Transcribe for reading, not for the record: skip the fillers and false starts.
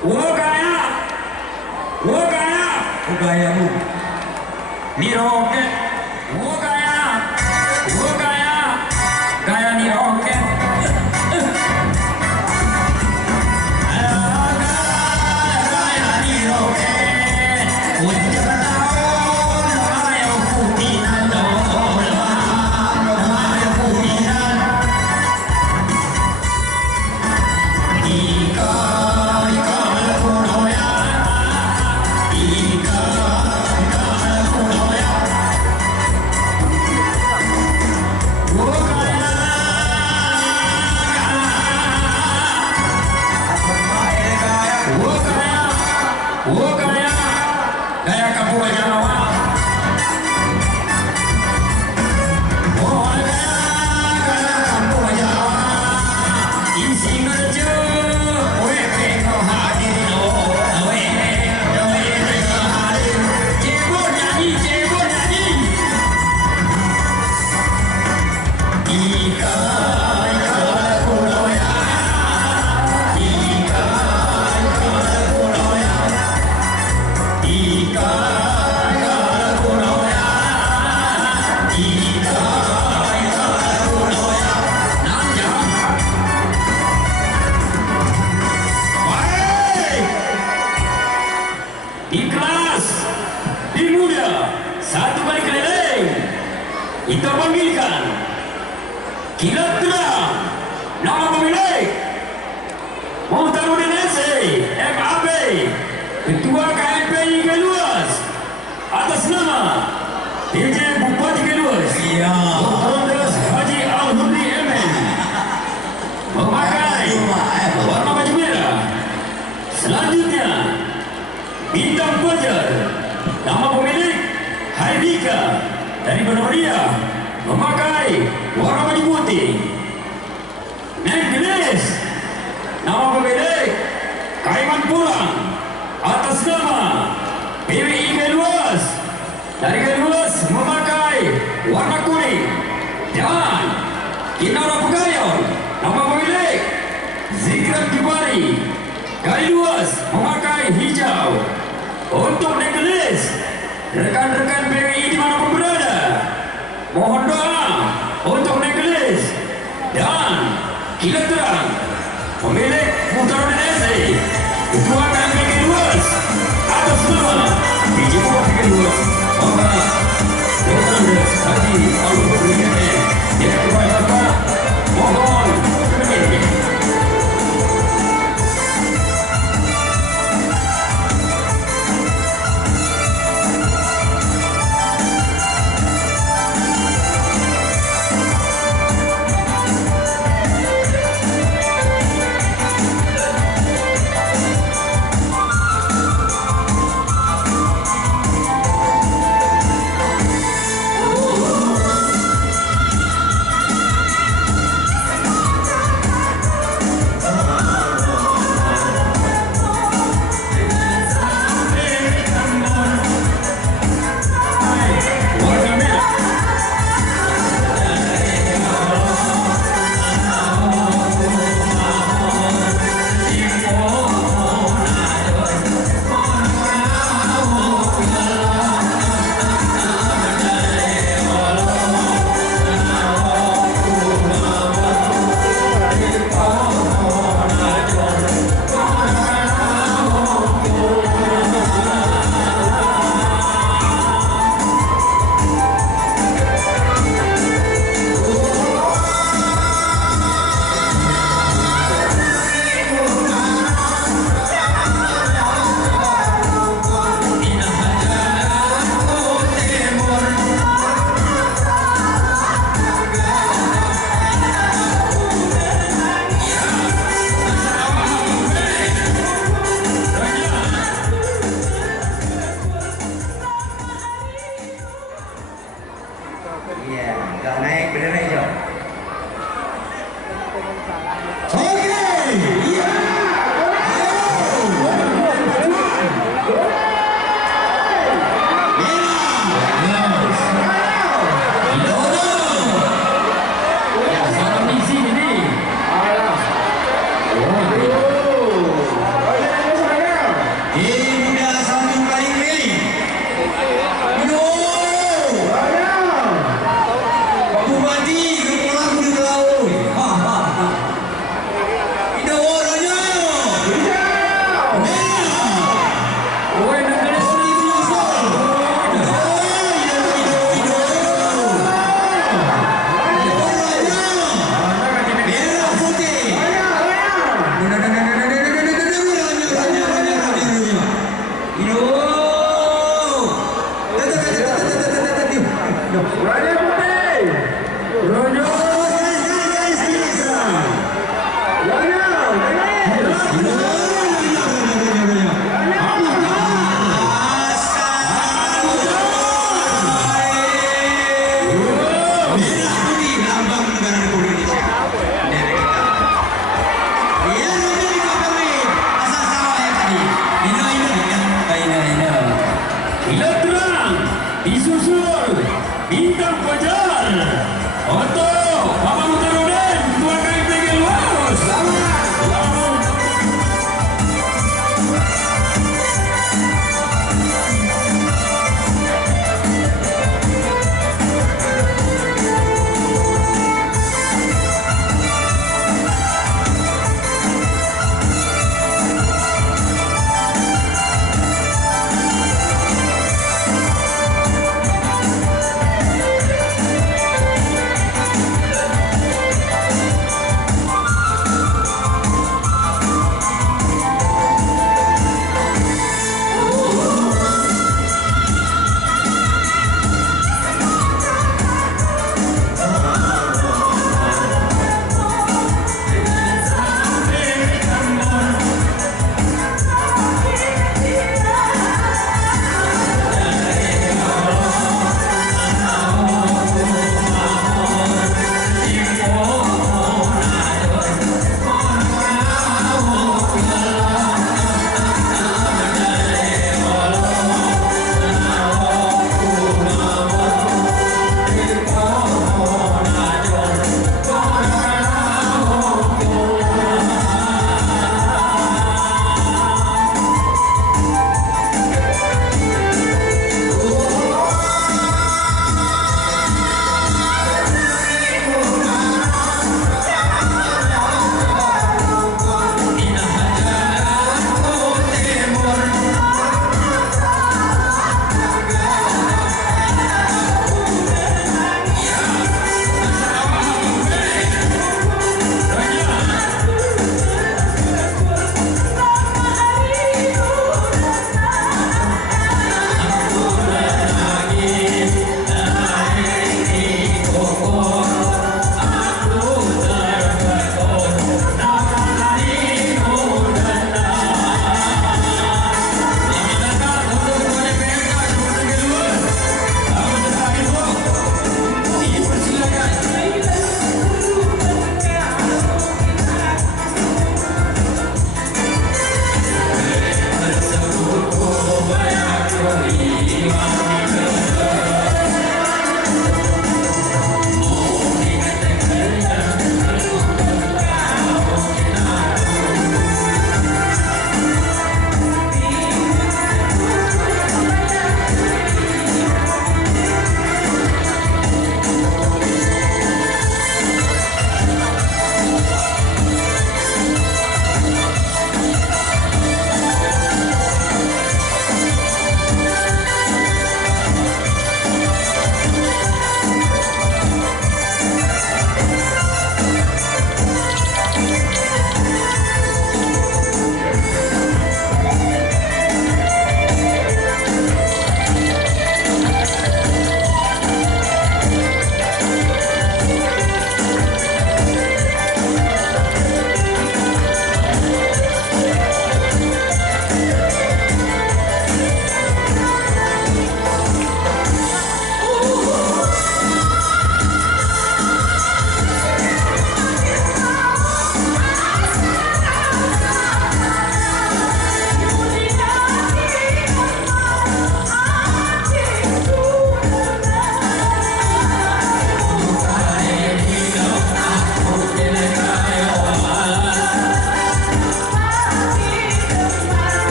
Wogaya, Wogaya, Wogayamu, Niroke, Wogaya, Wogaya, Gaya Niroke. Gaya Niroke, Wajah tahun, Ayo Putinan Dola, Ayo Putinan. Ika, Ika Kunoya, Ika, Ika Kunoya. Wogaya, Wogaya, Wogaya, Gaya Kapua Jawa. Wogaya, Gaya Kapua Jawa. Isi ngerjo, oe pengo hadir no, oe pengo hadir. Cebol nyanyi, cebol nyanyi. Ika, Ika Kunoya, Ika, Ika Kunoya, Ika, Ika Kunoya, Ika, Ika Kunoya. Nanjang. Baik. Ikhlas, dimuda, satu kali keliling. Kita panggilkan Kilat Terang, nama pemilik Muhtarudin S.A. MAB, Ketua KMPI Keluas, atas nama PJ Bupati Keluas, Komandan Haji Al-Hudri MN, memakai warna baju merah. Selanjutnya Bintang Fajar, nama pemilik Haidika dari Benoria, memakai warna baju putih. Neglis, nama pemilik Kaiman Pulang, atas nama PWI Keluas dari Keluas, memakai warna kuning. Dan Kinara Pegayon, nama pemilik Zikran Kibari dari Luas, memakai hijau. Untuk Neglis, rekan-rekan PWI dimanapun berada, mohon doa untuk Neglis dan Kilat Terang, pemilik Muhtarudin S.A. Ketua KMPI Keluas, atas nama PJ Bupati Keluas, Bapak Dr. Haji Al-Hudri MN. Yang kepada Bapak, mohon berkenan. Indah satu kali keliling. Yo, Pak Bupati kepala kuda kelaut. Ida warnanya. Disusul Bintang Fajar untuk Bapak